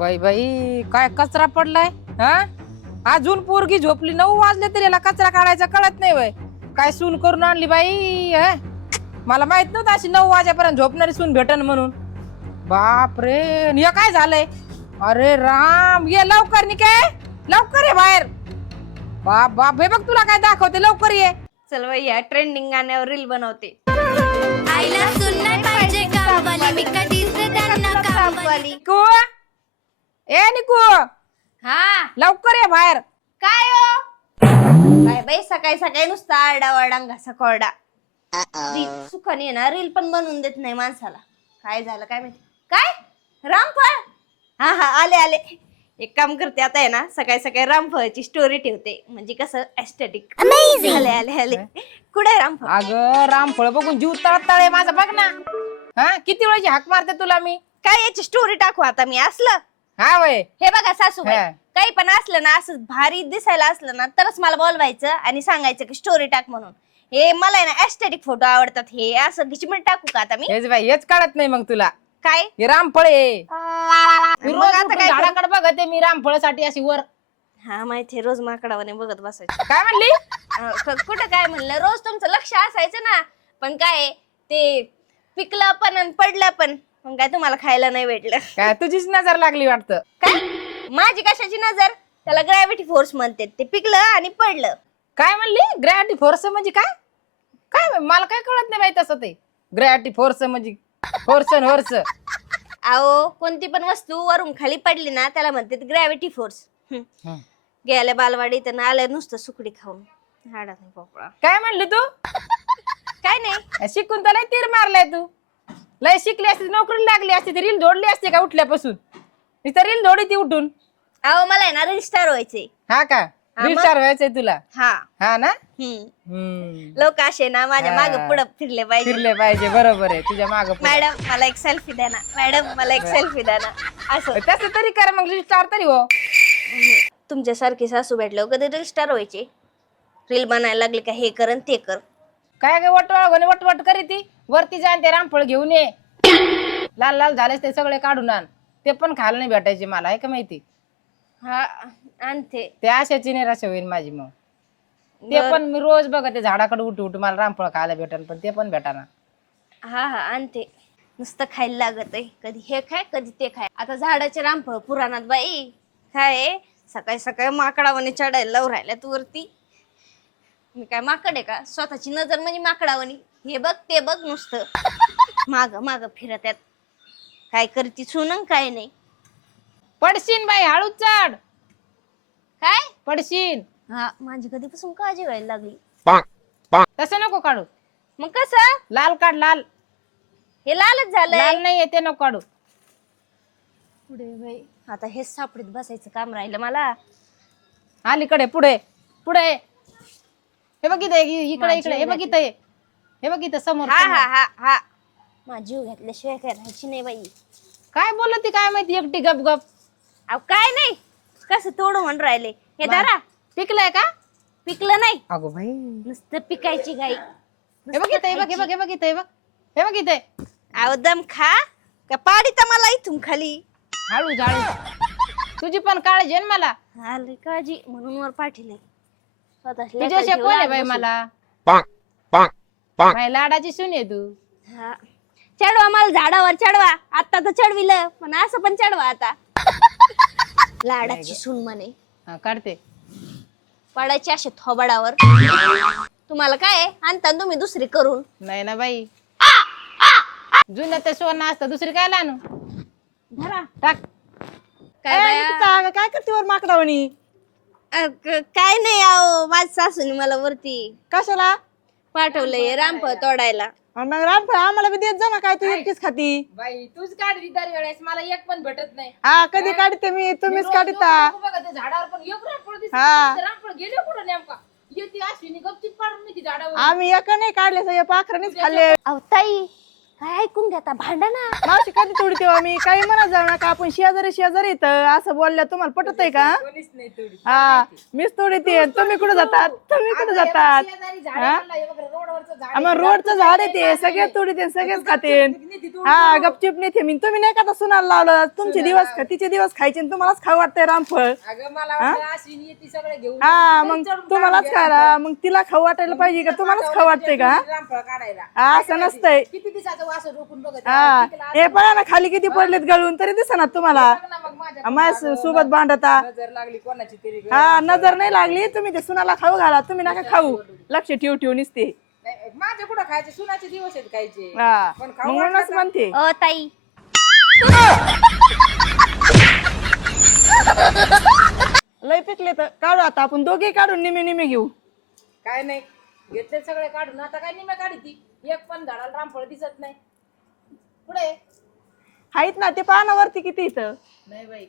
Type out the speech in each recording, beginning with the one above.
बाई बाई काय कचरा पडलाय हा. अजून पोरगी झोपली 9 वाजले तरी याला कचरा काढायचा कळत नाही वय. काय सून करून आणली बाई. मला माहित नव्हतं अशी 9 वाजेपर्यंत झोपणारी सून भेटन म्हणून. बाप रे हे काय झालंय. अरे राम ये लवकर निके लवकर ये बाहेर. बाप बाप हे बघ तुला काय दाखवते लवकर ये. चल बाई या ट्रेंडिंग गाण्यावर रील बनवते. आईला सुन नाही पाहिजे कामवाली मी कधीच त्यांना कामवाली. निकू ए निकू हा लवकर ये बाहेर. काय हो काय बाई सकाळी सकाळी नुसता आरडावाडा घासा कोरडा. सुखाने आहे ना रील पण बनवून देत नाही माणसाला. काय झालं काय माहिती. काय रामफळ. हा हा आले आले. एक काम करते आता आहे ना सकाळी सकाळी रामफळची स्टोरी ठेवते म्हणजे कसं एस्थेटिक. आले आले आले. कुठे रामफळ. अगं रामफळ बघून जीव तळतळे माझा बघ ना. हा किती वेळची हाक मारते तुला मी. काय याची स्टोरी टाकू आता मी असलं. हा वय हे बघा सासूबाई हा. काही पण असलं ना असं भारी दिसायला असलं ना तरच मला बोलवायचं आणि सांगायचं की स्टोरी टाक म्हणून. हे मला आहे ना एस्थेटिक फोटो आवडतात. हे असं गिचमिट टाकू का आता मी. हेच बाई हेच कळत नाही मग तुला. काय हे रामफळ आहे. मी मग रोज आता उठून काय करू? झाडाकडे बघते मी रामफळासाठी अशी वर. हा माहितीये रोज माकडावाने बघत बसायचं. काय म्हणली. कुठं काय म्हणलं रोज तुमचं लक्ष असायचं ना. पण काय ते पिकलं पण आणि पडलं पण मग काय तुम्हाला खायला नाही भेटलं. काय तुझीच नजर लागली वाटतं. काय माझी कशाची नजर. त्याला ग्रॅव्हिटी फोर्स म्हणते. ते पिकलं आणि पडलं. काय म्हणली ग्रॅव्हिटी फोर्स म्हणजे काय. काय मला काय कळत नाही बाई तसं ते. ग्रॅव्हिटी फोर्स म्हणजे फोर्स न वर्स. अहो कोणती पण वस्तू वरून खाली पडली ना त्याला म्हणते ग्रॅव्हिटी फोर्स. गेल्या बालवाडीत आलं नुसतं सुकडी खाऊन हाडा नाही पोपळा. काय म्हणली तू. काय नाही शिकून तर लय तीर मारलाय तू. लय शिकली असती नोकरी लागली असती ती रील धोडली असते का उठल्यापासून. नुसतं रील धोडी ती उठून. अहो मला आहे ना रील स्टार व्हायचे. हा का रील स्टार व्हायचंय तुला. हा हा ना. लोक असे ना माझ्या माग पुढे फिरले पाहिजे. फिरले पाहिजे बरोबर आहे तुझ्या माग. मॅडम मला एक सेल्फी द्या ना. मॅडम मला एक सेल्फी द्या ना. असं तसं तरी कर मग रील स्टार तरी हो. तुमच्यासारखी सासू भेटलं कधी रील स्टार व्हायचे. रील बनायला लागले का हे कर आणि ते कर. काय काय वटवट करी ती वरती जाण ते रामफळ घेऊन ये. लाल लाल झालेच ते सगळे काढून आण. ते पण खायला नाही भेटायचे मला आहे का माहिती. हा आणते. ते अशाची निराशा होईल माझी मग. ते पण मी रोज बघते झाडाकडे उठू उठू मला रामफळ खायला भेटल पण ते पण भेटाना. हा हा आणते. नुसतं खायला लागत आहे. कधी हे खाय कधी ते खाय. आता झाडाचे रामफळ पुराणात बाई काय सकाळी सकाळी माकडावाने चढायला लावून राहिल्यात वरती. मी काय माकड आहे का. स्वतःची नजर म्हणजे माकडावानी. हे बघ ते बघ नुसतं माग माग फिरत आहेत. काय करती सुन काय नाही. पडशीन बाई हळू चढ. काय पडशीन. हा माझी कधीपासून काळजी व्हायला लागली. तसं नको काढू. मग कसं लाल काढ लाल. हे लालच झालंय. लाल नाही ते नको काढू. पुढे बाई आता हेच सापडीत बसायचं काम राहिलं मला. अलीकडे पुढे पुढे. हे बघ इथे इकडे इकडे हे बघ इथे. हे बघ इथं समोर. हा हा हा हा माझी जीव घातल्याशिवाय काय राहायची नाही बाई. काय बोलत ती काय माहिती एकटी गप गप. अहो काय नाही कसं तोडू म्हणून राहिले. हे दारा पिकलंय का. पिकलं नाही अगो भाई. नुसतं पिकायची गाई. हे बघ इथे हे बघ हे बघ हे बघ इथे हे बघ. हे बघ इथे. अहो दम खा का पाडी तर मला इथून खाली. हळू झाळू. तुझी पण काळजी आहे ना मला. आली काळजी म्हणून वर पाठीले. तुझ्याशी कोण आहे बाई मला. बाई लाडाची सून आहे तू. हा चढवा मला झाडावर चढवा. आता तर चढविलं पण असं पण चढवा आता. लाडाची सून म्हणे. हा काढते. पडायची असे थोबाडावर. तुम्हाला काय आणता तुम्ही दुसरी करून. नाही ना बाई. जुनं ते सोनं असतं दुसरी काय लानू. धरा टाक. काय बाया? काय करते वर माकडावणी. काय नाही अहो माझ्या सासूने मला वरती कशाला. पाठवलंय रामफळ तोडायला. मग रामफळ आम्हाला बी देत जा ना. काय तू एकटीच खाती. बाई तूच काढली दर वेळेस मला एक पण भेटत नाही. हा कधी काढते मी तुम्हीच काढता. झाडावर पण एक रामफळ दिसत हा. नाही. रामफळ गेले कुठं नेमका. येते अश्विनी गपचीप काढून मी ती झाडावर. आम्ही एक नाही काढले सगळे पाखरांनीच खाल्ले. अहो ताई काय ऐकून घेता भांडा ना. मावशी कधी तोडी तेव्हा मी काही म्हणत जाऊ नका, आपण शेजारी येतं असं बोलल्या तुम्हाला पटत आहे का? कोणीच नाही तेवढी. हा मीच तोडीते, तुम्ही कुठे जातात? तुम्ही कुठे जातात? शेजारी झाडं आणलं, हे बघ, रोडवरचं झाड आहे. मग रोडचं झाड आहे ते, सगळे तोडीते सगळेच खाते. हा गपचिप नेते मी. तुम्ही नाही का आता सुनाला लावलं, तुमचे दिवस तिचे दिवस खायचे आणि तुम्हालाच खाऊ वाटतंय रामफळ. अगं मला वाटलं अश्विनी येते सगळे घेऊन हा मग तुम्हालाच खायला, मग तिला खाऊ वाटायला पाहिजे का? तुम्हालाच खाऊ वाटतंय का? रामफळ काढायला हा, असं नसतंय. किती दिवसाचं वास रोखून बघत हा हे बघा ना खाली किती पडलेत गळून, तरी दिसणार तुम्हाला. ना मग माझ्या माझ्या सोबत भांडता. नजर लागली कोणाची तरी ग. हा नजर नाही लागली, तुम्ही ते सुनाला खाऊ घाला, तुम्ही नका खाऊ. लक्ष ठेवून निसते. नाही, माझ्या कुठं खायचे, सुनाचे दिवस आहेत खायचे. हा पण खाऊ म्हणूनच म्हणते. ताई लय पिकले तर काढू आता आपण दोघे काढून निमे घेऊ. काय नाही घेतले सगळे काढून, आता काय निम्या काढी ती. एक पण झाडाला रामफळ दिसत नाही. पुढे आहेत ना ते पानावरती किती इथं. नाही बाई,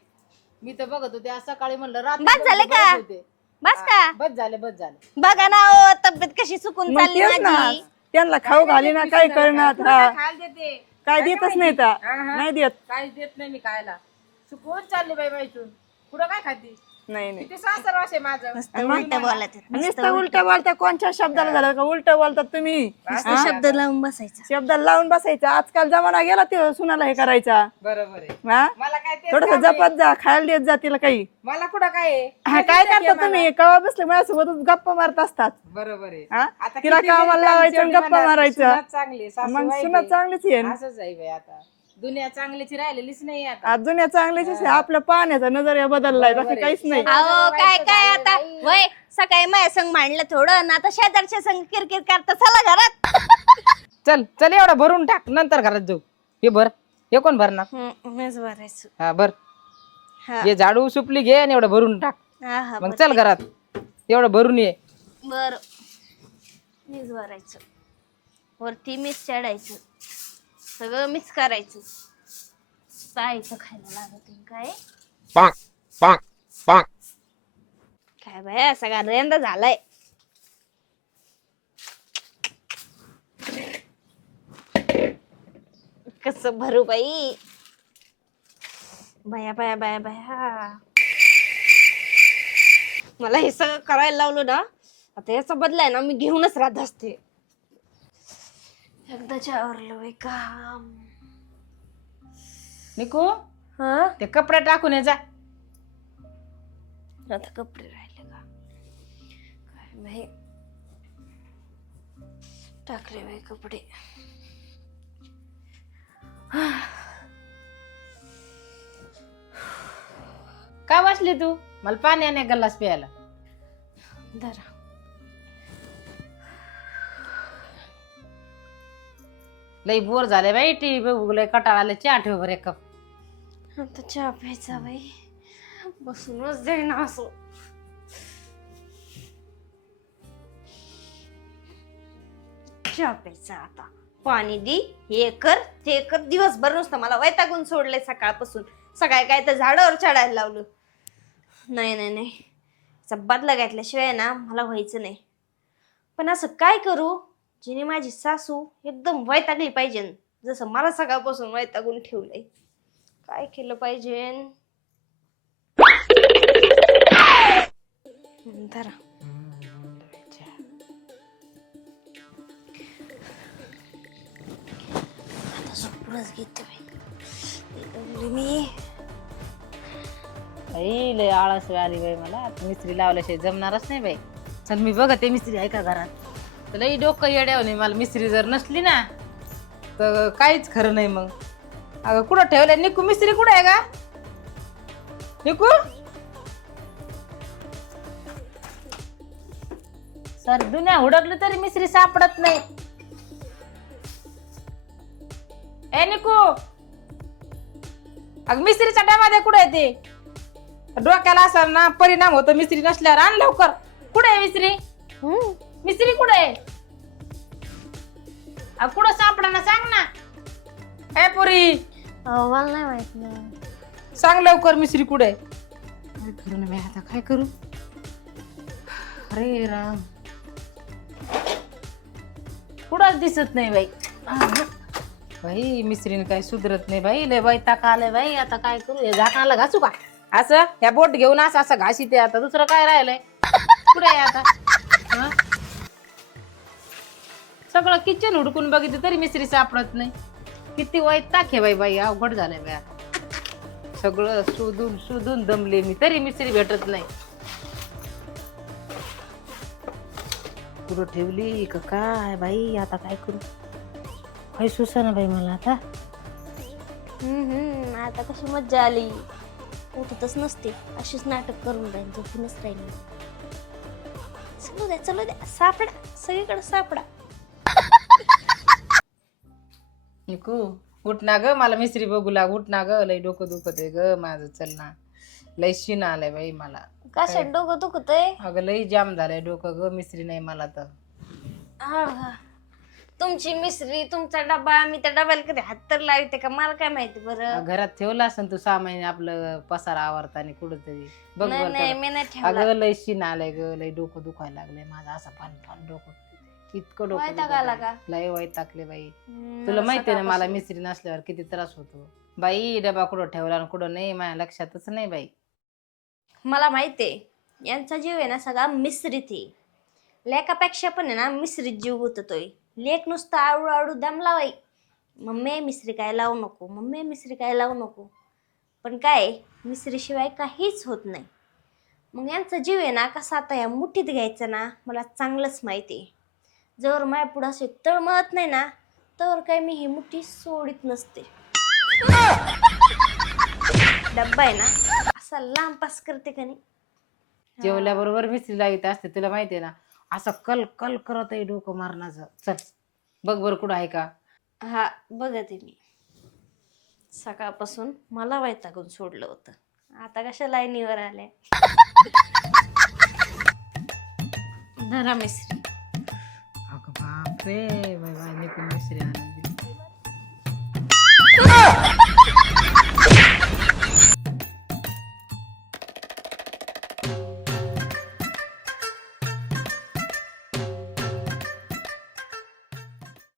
मी तर बघत होते आज सकाळी, म्हणलं रात्री बस झाले का? बघत होते. बस का? बस झाले. बघा ना ओ, तब्येत कशी सुकून मग चालली तेच ना माझी. त्यांना खाऊ घाली ना, काय करणार. हा खायला देते काय देतच नाही तर हा, हा. नाही देत. काहीच देत नाही मी खायला. चुकवून चालली बाई बाईतून. कुठं काय खाती? नाही नाही किती सासर वास आहे माझं. नुसतं उलटं बोलत आहेत. नुसतं उलट बोलता. कोणत्या शब्दाला झालं का उलट बोलतात तुम्ही? नुसतं शब्द लावून बसायचा. शब्दाला लावून बसायचं. आजकाल जमाना गेला ते सुनाला हे करायचा. बरोबर आहे. हा मला काय तेच थोडस काम आहे. जपत जा, खायला देत जा तिला काही. मला कुठं काय आहे? हा, काय करता तुम्ही? कवा बसले माझ्यासोबतच गप्पा मारत असतात. बरोबर आहे. हा? आता तिला किती कामाला दिवस लावायचं आणि शेवटी गप्पा मला मारायचं. सुनाच चांगली आहे, सासू मग वाईट सुना आहे. चांगलीच आहे. असंच आहे बाई आता. दुनिया चांगलीची राहिलेलीच नाही आता. जुन्या चांगलीच आहे. आपल्या पाहण्याचा नजरिया बदललाय, बाकी काहीच नाही. अहो काय आता वय सकाळी माझ्या संग मांडलं थोडं ना, आता शेजारच्या संग किरकिर करता. चला घरात. चल चल एवढं भरून टाक, नंतर घरात जाऊ. हे भर, हे कोण भरणार? मीच भरायचं. हा भर. हा. हे झाडू सुपली घे आणि एवढं भरून टाक. हा हा मग चल घरात, एवढं भरून ये. बर मीच भरायचं, वरती मीच चढायचं, सगळं मीच करायचं. पाहायचं खायला लागत काय काय बाय असा गार्यांदा झालाय. कस भरू बाई. बाया बाया बाया बाया, मला हे सगळं करायला लावलं ना, आता याचा बदला आहे ना मी घेऊनच राहत असते. एकदाच्या आवरलं बाई काम. निकू हा ते कपडे टाकून ये जा. आता कपडे राहिले का काय बाई. टाकले बाई कपडे. का बसली तू? मला पाणी आणि गल्लास प्यायला. धरा. लई बोर झाले बाई, टीव्ही बघू लय कटाळा आले. चहा ठेव बरं एक कप. आता चहा प्यायचा बाई, बसूनच देईना असं. चहा प्यायचा आता. पाणी दी, हे कर ते कर, दिवसभर नुसतं मला वैतागून सोडलंय सकाळपासून. सकाळी काय तर झाडावर चढायला लावलं. नाही नाही नाही, बदला घेतल्याशिवाय ना मला व्हायचं नाही. पण असं काय करू जिने माझी सासू एकदम वैतागली पाहिजे, जसं मला सकाळपासून वैतागून ठेवलंय. काय केलं पाहिजे? धरा. आता झोपूनच घेते मी. बाई लय आळस आली बाई मला. आता मिस्त्री लावल्याशिवाय जमणारच नाही बाई. चल मी बघते मिस्त्री आहे का घरात. तर लई डोकं येड्याव नाही मला. मिस्त्री जर नसली ना तर काहीच खरं नाही. मग अगं कुठं ठेवलंय निकू? मिस्त्री कुठं आहे का निकू? सर दुनिया हुडकली तरी मिस्त्री सापडत नाही. ए निकू, अगं मिस्त्रीचा डबा दे. कुठे आहे ते? डोक्याला असा ना परिणाम होतो मिस्त्री नसल्यावर. आण लवकर. कुठे आहे मिस्त्री? मिस्त्री कुठे आहे? कुठं सापडा ना, सांग ना. ए पुरी मला नाही माहित नाही. सांग लवकर मिस्त्री कुठे आहे? काय करू ना बाई, आता काय करू? अरे राम, कुठंच दिसत नाही बाई. बाई मिसरीने काय सुधरत नाही बाई, लय वैताग आलाय बाई. आता काय करू, हे झाकणाला घासू का असं? ह्या बोट घेऊन असं घासी ते. आता दुसरं काय राहिलंय कुठे आहे आता? हं? सगळं किचन हुडकून बघितलं तरी मिसरी सापडत नाही. किती वैताग आहे बाई. बाई अवघड झालंय बाई. आता सगळं शोधून शोधून दमले मी, तरी मिसरी भेटत नाही. कुठं ठेवली का काय बाई? आता काय करू, काही सुचना बाई मला आता. आता कशी मज्जा आली. उठतच नसते, अशीच नाटक करून राहील, झोपूनच राहिली. चलू द्या सापडा, सगळीकडे सापडा. निकू उठ ना ग, मला मिसरी बघू लाग. उठ ना ग, लय डोकं दुखत आहे ग माझं. चल ना, लय शिन आलाय बाई मला. कशा डोकं दुखतंय? अगं लय जाम झालंय डोकं ग, मिसरी नाही मला तर. तुमची मिसरी, तुमचा डबा, मी त्या डब्याला कधी हात तर लावते का मला काय माहिती बरं. घरात ठेवलं असं तू सामान आपलं पसारा आवरताना कुठंतरी बघ. नाही मी नाही ठेवला. अगं लय शिन आलंय ग, लय डोकं दुखायला लागलंय माझं. असं फान डोकं, इतकं डोकं वैताग आला का? लय वैतागले बाई. तुला माहितीये ना मला मिसरी नसल्यावर किती त्रास होतो बाई. डबा कुठं ठेवला आणि कुठं नाही माझ्या लक्षातच नाही बाई. मला माहितीये यांचा जीव आहे ना सगळा मिसरीत आहे. लेकापेक्षा पण आहे ना मिसरीत जीव गुततोय. लेक नुसतं आळू आळू दमला बाई, मम्मी मिसरी काय लावू नको, मम्मी मिसरी काय लावू नको. पण काय मिसरीशिवाय काहीच होत नाही. मग यांचा जीव आहे ना कसा आता या मुठीत घ्यायचा ना मला चांगलंच माहिती आहे. जर माझ्या पुढं असे तळमळत नाही ना तर काय मी ही मुठी सोडित नसते. डब्बा आहे ना असा लांब पास करते का नाही. जेवल्याबरोबर मिसरी लावित असते, तुला माहितीये ना. असं कल कल करत आहे डोकं मारण्याचं. चल बघ बरं कुठं आहे का. हा बघते मी. सकाळपासून मला वैतागून सोडलं होतं, आता कशा लाईनीवर आल्या. धरा मिसरी. अगं बापरे बाई, निकून मिसरी आणून दिली.